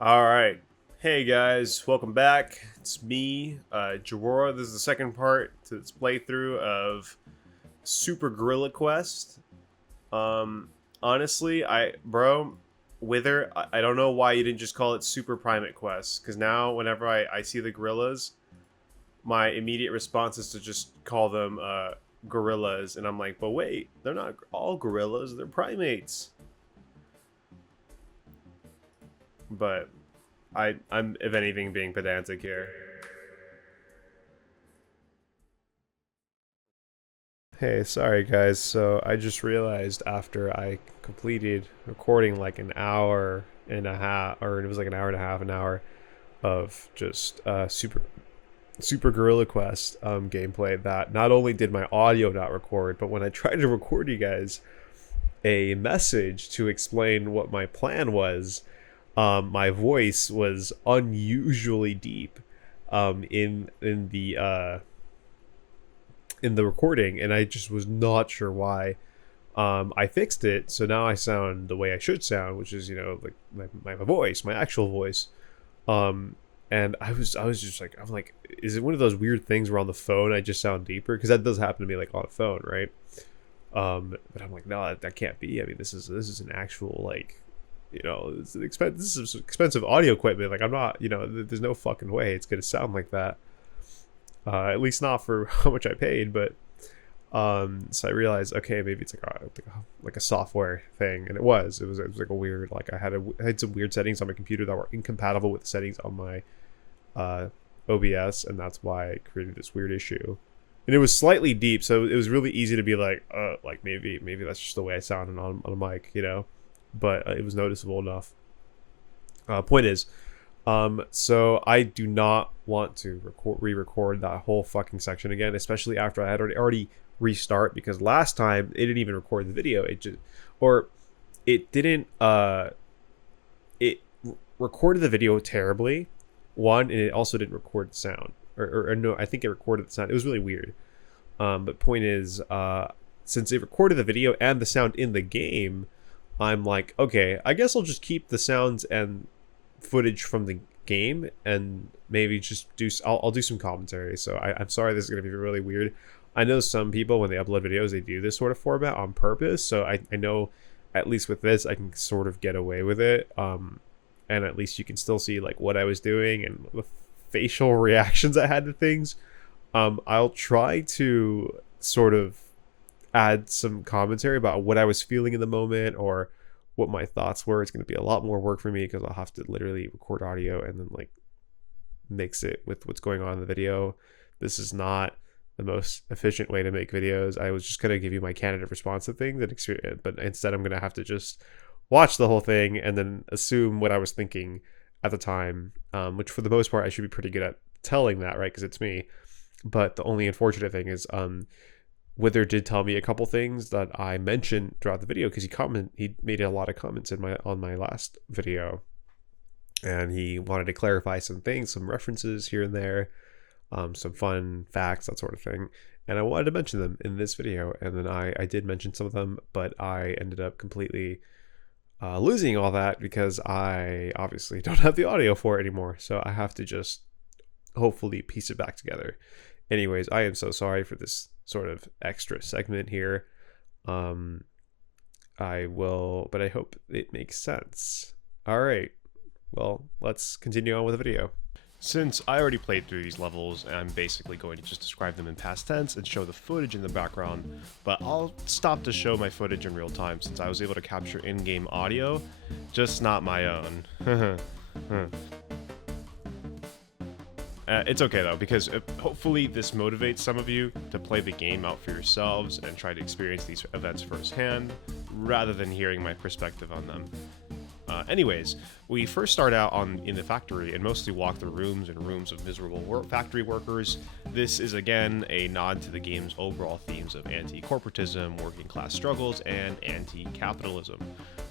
All right. Hey guys, welcome back. It's me, Jorora. This is the second part to this playthrough of Super Gorilla Quest. Honestly, Wither, I don't know why you didn't just call it Super Primate Quest, because now whenever I see the gorillas, my immediate response is to just call them gorillas, and I'm like, but wait, they're not all gorillas, they're primates. But I'm if anything being pedantic here. Hey, sorry guys. So I just realized after I completed recording like an hour and a half, or it was like an hour and a half, an hour of just Super Gorilla Quest gameplay, that not only did my audio not record, but when I tried to record you guys a message to explain what my plan was, my voice was unusually deep in the recording, and I just was not sure why. I fixed it, so now I sound the way I should sound, which is like my voice, my actual voice. Um, and I was just like, I'm like, is it one of those weird things where on the phone I just sound deeper? Because that does happen to me like on a phone, right? But I'm like, no, that can't be. I mean, this is an actual like, it's an this is expensive audio equipment. Like I'm not, there's no fucking way it's gonna sound like that. At least not for how much I paid. But so I realized, okay, maybe it's like a software thing, and it was like a weird, like I had some weird settings on my computer that were incompatible with the settings on my OBS, and that's why I created this weird issue. And it was slightly deep, so it was really easy to be like maybe that's just the way I sounded on a mic. But it was noticeable enough. Point is, so I do not want to re-record that whole fucking section again, especially after I had already restart, because last time it didn't even record the video. It just, or it didn't. It recorded the video terribly, one, and it also didn't record the sound. Or no, I think it recorded the sound. It was really weird. But point is, since it recorded the video and the sound in the game, I'm like, okay, I guess I'll just keep the sounds and footage from the game, and maybe just I'll do some commentary. So I'm sorry, this is going to be really weird. I know some people, when they upload videos, they do this sort of format on purpose, so I know at least with this I can sort of get away with it. And at least you can still see like what I was doing and the facial reactions I had to things. I'll try to sort of add some commentary about what I was feeling in the moment, or what my thoughts were. It's going to be a lot more work for me because I'll have to literally record audio and then like mix it with what's going on in the video. This is not the most efficient way to make videos. I was just going to give you my candid response to things and experience, but instead I'm going to have to just watch the whole thing and then assume what I was thinking at the time, which for the most part I should be pretty good at telling that, right? Because it's me. But the only unfortunate thing is, Wither did tell me a couple things that I mentioned throughout the video, because he made a lot of comments on my last video, and he wanted to clarify some things, some references here and there, some fun facts, that sort of thing. And I wanted to mention them in this video, and then I did mention some of them, but I ended up completely losing all that because I obviously don't have the audio for it anymore. So I have to just hopefully piece it back together. Anyways, I am so sorry for this sort of extra segment here. I will, but I hope it makes sense. All right, well, let's continue on with the video. Since I already played through these levels, I'm basically going to just describe them in past tense and show the footage in the background, but I'll stop to show my footage in real time since I was able to capture in-game audio, just not my own. It's okay though, because hopefully this motivates some of you to play the game out for yourselves and try to experience these events firsthand, rather than hearing my perspective on them. Anyways, we first start out in the factory and mostly walk the rooms and rooms of miserable factory workers. This is again a nod to the game's overall themes of anti-corporatism, working class struggles, and anti-capitalism.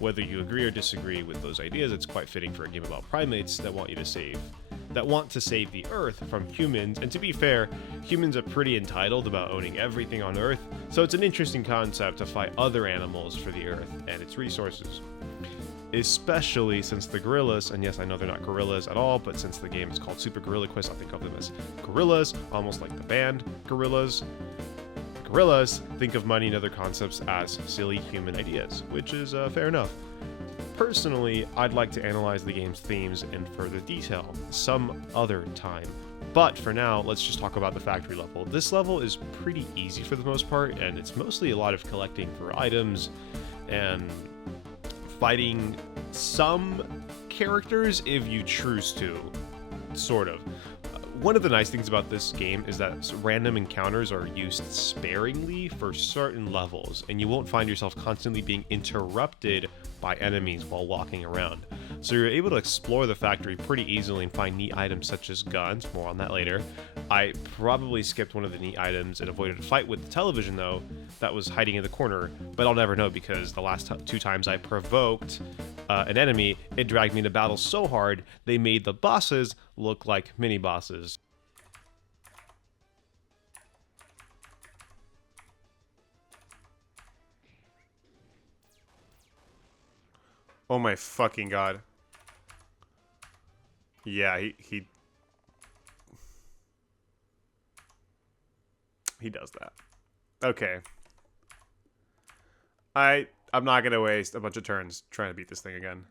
Whether you agree or disagree with those ideas, it's quite fitting for a game about primates that want to save the Earth from humans. And to be fair, humans are pretty entitled about owning everything on Earth, so it's an interesting concept to fight other animals for the Earth and its resources. especially since the gorillas, and yes, I know they're not gorillas at all, but since the game is called Super Gorilla Quiz, I'll think of them as gorillas, almost like the band Gorillas. Gorillas think of money and other concepts as silly human ideas, which is fair enough. Personally, I'd like to analyze the game's themes in further detail some other time. But for now, let's just talk about the factory level. This level is pretty easy for the most part, and it's mostly a lot of collecting for items and fighting some characters if you choose to, sort of. One of the nice things about this game is that random encounters are used sparingly for certain levels, and you won't find yourself constantly being interrupted by enemies while walking around. So you're able to explore the factory pretty easily and find neat items such as guns, more on that later. I probably skipped one of the neat items and avoided a fight with the television though, that was hiding in the corner, but I'll never know because the last two times I provoked an enemy, it dragged me into battle so hard, they made the bosses look like mini-bosses. Oh my fucking god. Yeah, he does that. Okay. I'm not gonna waste a bunch of turns trying to beat this thing again.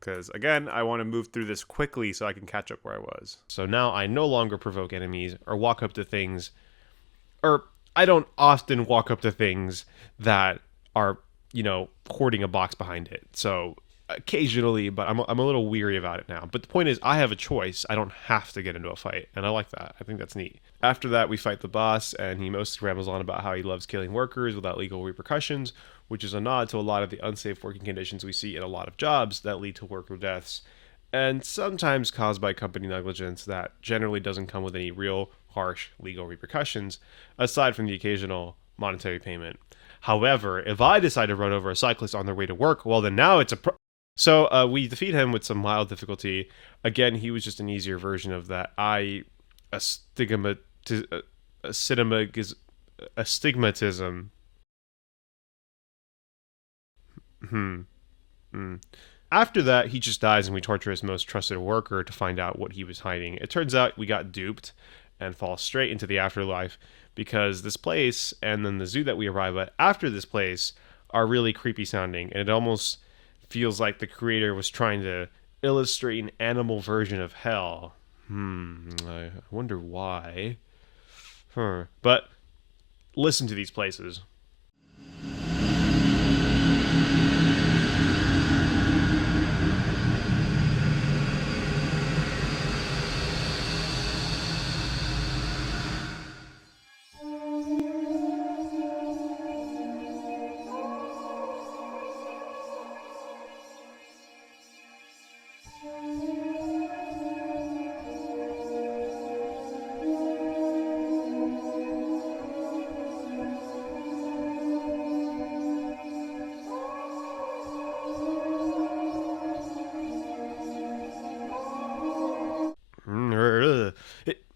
Because, again, I want to move through this quickly so I can catch up where I was. So now I no longer provoke enemies or walk up to things, or I don't often walk up to things that are, you know, hoarding a box behind it. So occasionally, but I'm a little weary about it now. But the point is, I have a choice. I don't have to get into a fight, and I like that. I think that's neat. After that, we fight the boss, and he mostly rambles on about how he loves killing workers without legal repercussions, which is a nod to a lot of the unsafe working conditions we see in a lot of jobs that lead to worker deaths, and sometimes caused by company negligence that generally doesn't come with any real harsh legal repercussions, aside from the occasional monetary payment. However, if I decide to run over a cyclist on their way to work, well then now it's a So we defeat him with some mild difficulty. Again, he was just an easier version of that. Astigmatism. After that, he just dies and we torture his most trusted worker to find out what he was hiding. It turns out we got duped and fall straight into the afterlife because this place and then the zoo that we arrive at after this place are really creepy sounding, and it almost feels like the creator was trying to illustrate an animal version of hell. I wonder why. But listen to these places.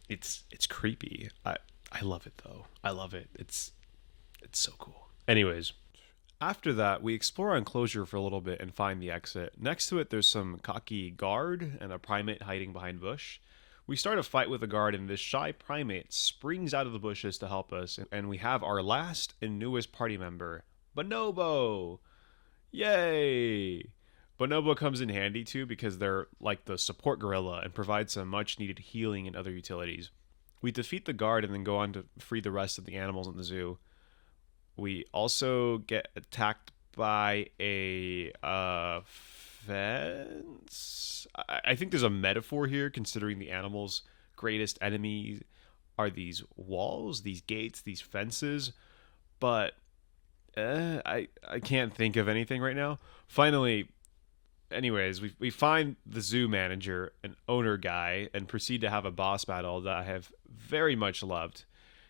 It's creepy. I love it though. I love it. It's so cool. Anyways, after that, we explore our enclosure for a little bit and find the exit. Next to it, there's some cocky guard and a primate hiding behind bush. We start a fight with the guard, and this shy primate springs out of the bushes to help us, and we have our last and newest party member, Bonobo! Yay! Bonobo comes in handy too because they're like the support gorilla and provide some much needed healing and other utilities. We defeat the guard and then go on to free the rest of the animals in the zoo. We also get attacked by a fence. I think there's a metaphor here, considering the animals' greatest enemy are these walls, these gates, these fences. But I can't think of anything right now. Finally, anyways, we find the zoo manager, an owner guy, and proceed to have a boss battle that I have very much loved.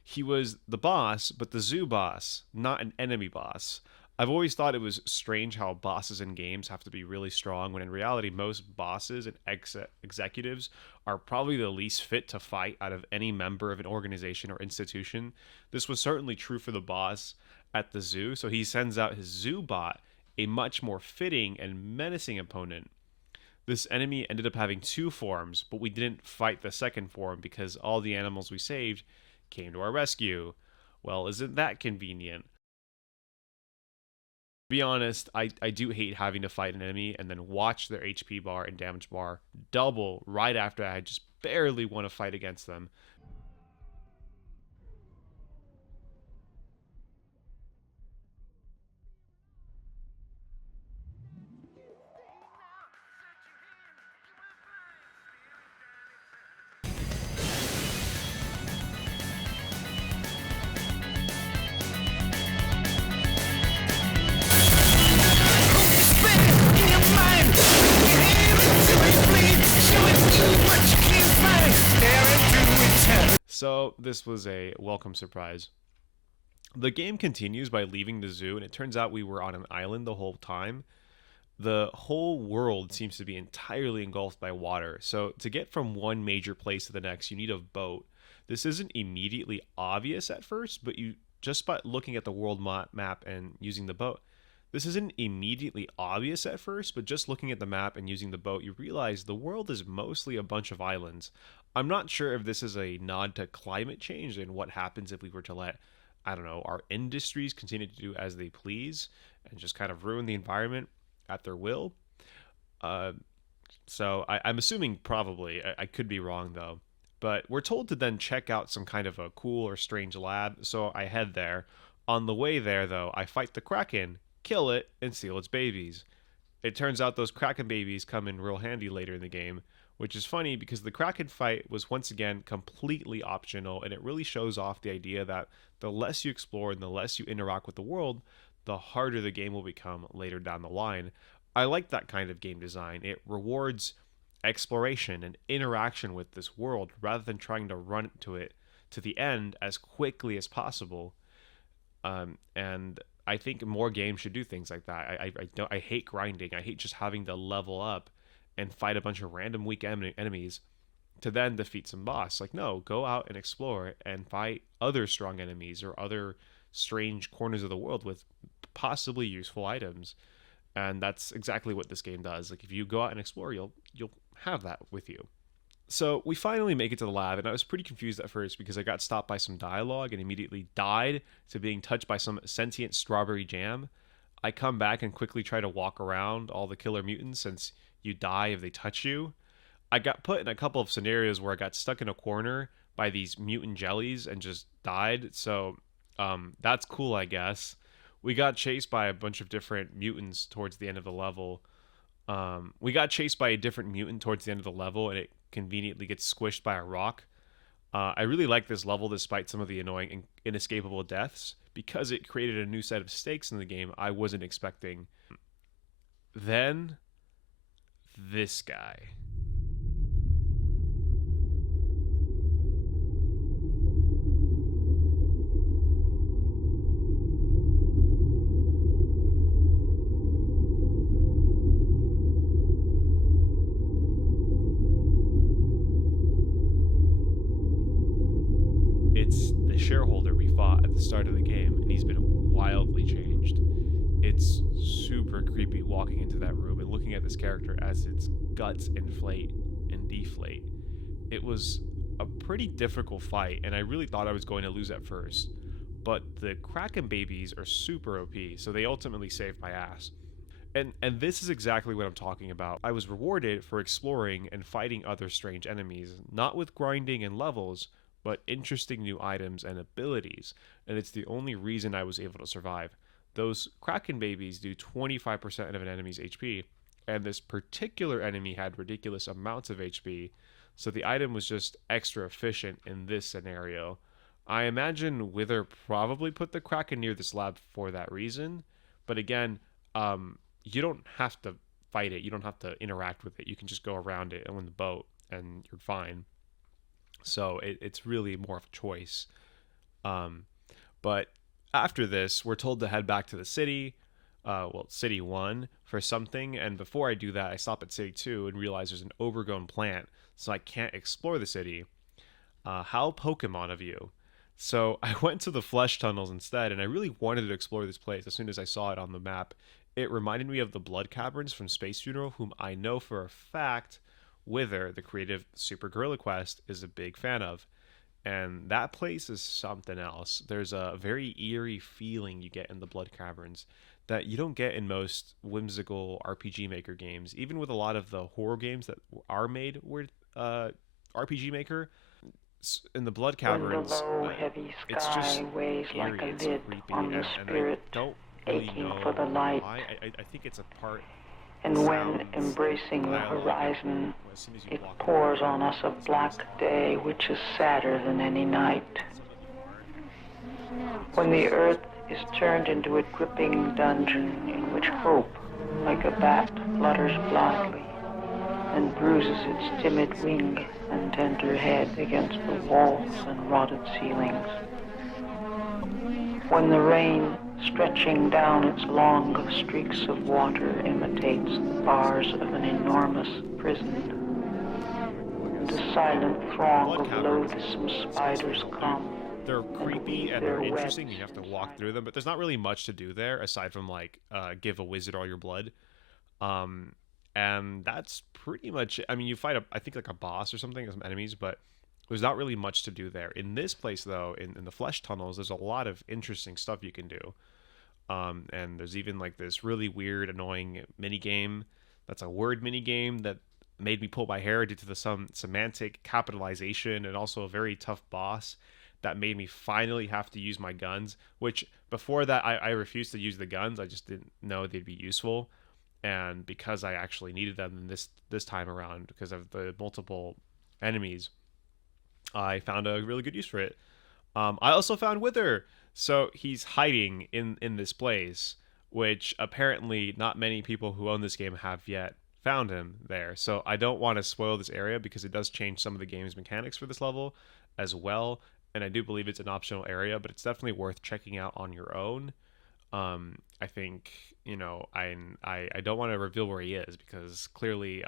He was the boss, but the zoo boss, not an enemy boss. I've always thought it was strange how bosses in games have to be really strong, when in reality most bosses and executives are probably the least fit to fight out of any member of an organization or institution. This was certainly true for the boss at the zoo, so he sends out his zoo bot a much more fitting and menacing opponent. This enemy ended up having two forms, but we didn't fight the second form because all the animals we saved came to our rescue. Well, isn't that convenient? To be honest, I do hate having to fight an enemy and then watch their HP bar and damage bar double right after I just barely want to fight against them. So this was a welcome surprise. The game continues by leaving the zoo, and it turns out we were on an island the whole time. The whole world seems to be entirely engulfed by water. So to get from one major place to the next, you need a boat. This isn't immediately obvious at first, but you just by looking at the world map and using the boat, this isn't immediately obvious at first, but just looking at the map and using the boat, you realize the world is mostly a bunch of islands. I'm not sure if this is a nod to climate change and what happens if we were to let, I don't know, our industries continue to do as they please and just kind of ruin the environment at their will. Uh, I'm assuming probably. I could be wrong though. But we're told to then check out some kind of a cool or strange lab, so I head there. On the way there, though, I fight the Kraken, kill it, and steal its babies. It turns out those Kraken babies come in real handy later in the game, which is funny because the Kraken fight was once again completely optional, and it really shows off the idea that the less you explore and the less you interact with the world, the harder the game will become later down the line. I like that kind of game design. It rewards exploration and interaction with this world rather than trying to run to it to the end as quickly as possible. And I think more games should do things like that. I hate grinding. I hate just having to level up and fight a bunch of random weak enemies to then defeat some boss. Like, no, go out and explore and fight other strong enemies or other strange corners of the world with possibly useful items. And that's exactly what this game does. Like, if you go out and explore, you'll have that with you. So we finally make it to the lab, and I was pretty confused at first because I got stopped by some dialogue and immediately died to being touched by some sentient strawberry jam. I come back and quickly try to walk around all the killer mutants since you die if they touch you. I got put in a couple of scenarios where I got stuck in a corner by these mutant jellies and just died. So that's cool, I guess. We got chased by a bunch of different mutants towards the end of the level. We got chased by a different mutant towards the end of the level, and it conveniently gets squished by a rock. I really like this level despite some of the annoying and inescapable deaths because it created a new set of stakes in the game I wasn't expecting. Then, this guy. It's the shareholder we fought at the start of the game, and he's been wildly changed. It's super creepy walking into that room and looking at this character as its guts inflate and deflate. It was a pretty difficult fight, and I really thought I was going to lose at first. But the Kraken babies are super OP, so they ultimately saved my ass. And this is exactly what I'm talking about. I was rewarded for exploring and fighting other strange enemies, not with grinding and levels, but interesting new items and abilities, and it's the only reason I was able to survive. Those Kraken babies do 25% of an enemy's HP, and this particular enemy had ridiculous amounts of HP, so the item was just extra efficient in this scenario. I imagine Wither probably put the Kraken near this lab for that reason, but again, you don't have to fight it, you don't have to interact with it, you can just go around it and win the boat, and you're fine. So it's really more of a choice. But after this, we're told to head back to the city, City 1, for something. And before I do that, I stop at City 2 and realize there's an overgrown plant, so I can't explore the city. How Pokemon of you. So I went to the flesh tunnels instead, and I really wanted to explore this place as soon as I saw it on the map. it reminded me of the Blood Caverns from Space Funeral, whom I know for a fact Wither, the creative Super Gorilla Quest, is a big fan of. And that place is something else. There's a very eerie feeling you get in the Blood Caverns that you don't get in most whimsical RPG Maker games. Even with a lot of the horror games that are made with RPG Maker, in the Blood When the Caverns, low, heavy it's sky just weighs like eerie. a It's lid creepy, on the and I spirit, don't really aching know for the light, why. I think it's a part and when, sounds, embracing the dialogue, horizon, as soon as you it walk pours away, on us a black day which is sadder than any night. When the earth is turned into a dripping dungeon in which hope, like a bat, flutters blindly and bruises its timid wing and tender head against the walls and rotted ceilings. When the rain, stretching down its long streaks of water, imitates the bars of an enormous prison, and a silent throng of loathsome spiders come. They're creepy and they're interesting. You have to inside. walk through them, but there's not really much to do there aside from like give a wizard all your blood. And that's pretty much it. I mean, you fight I think like a boss or something, some enemies, but there's not really much to do there. In this place, though, in the flesh tunnels, there's a lot of interesting stuff you can do. And there's even like this really weird, annoying mini game that's a word mini game that made me pull my hair due to some semantic capitalization and also a very tough boss that made me finally have to use my guns. Which before that, I refused to use the guns. I just didn't know they'd be useful, and because I actually needed them this time around because of the multiple enemies, I found a really good use for it. I also found Wither. So he's hiding in this place, which apparently not many people who own this game have yet found him there. So I don't want to spoil this area because it does change some of the game's mechanics for this level as well. And I do believe it's an optional area, but it's definitely worth checking out on your own. I think I don't want to reveal where he is because clearly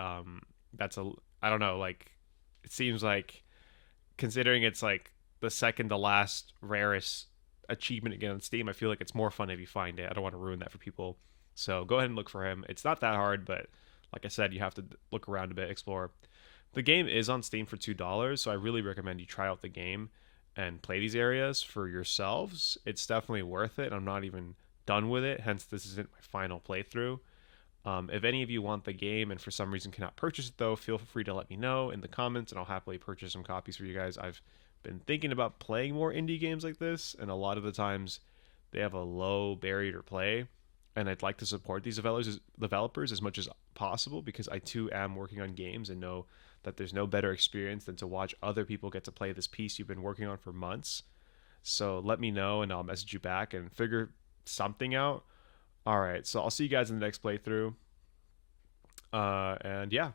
that's a I don't know, like it seems like considering it's like the second to last rarest achievement again on Steam, I feel like it's more fun if you find it. I don't want to ruin that for people. So go ahead and look for him. It's not that hard, but like I said, you have to look around a bit, explore. The game is on Steam for $2, so I really recommend you try out the game and play these areas for yourselves. It's definitely worth it. I'm not even done with it, hence this isn't my final playthrough. If any of you want the game and for some reason cannot purchase it though, feel free to let me know in the comments and I'll happily purchase some copies for you guys. I've been thinking about playing more indie games like this, and a lot of the times they have a low barrier to play, and I'd like to support these developers as much as possible because I too am working on games and know that there's no better experience than to watch other people get to play this piece you've been working on for months. So let me know and I'll message you back and figure something out. All right, so I'll see you guys in the next playthrough. And yeah,